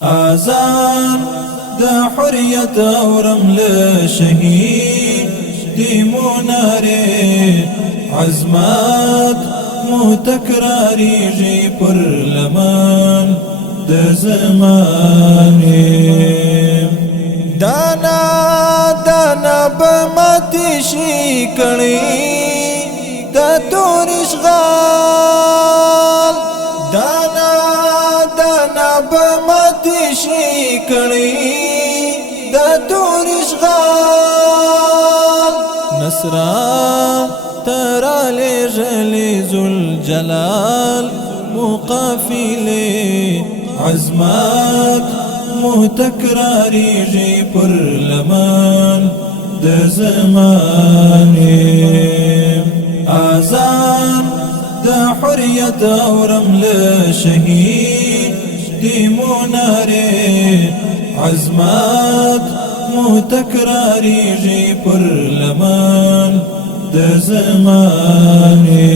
آذان دا حریت اورم لشهید دی مناره عظمت مو تکراریږي پر لمن د زمانه دانا دانا بماتي شي کړي د تور اشغال دانا دانا بماتي شي کړي د تور اشغال نصرا ترى جلي ذو الجلال مقافله عزمات متكراريږي پر لمن د زمانه آذان د حریت اورم لشهید دی مناره عزمات متكراريږي پر لمن د زمانه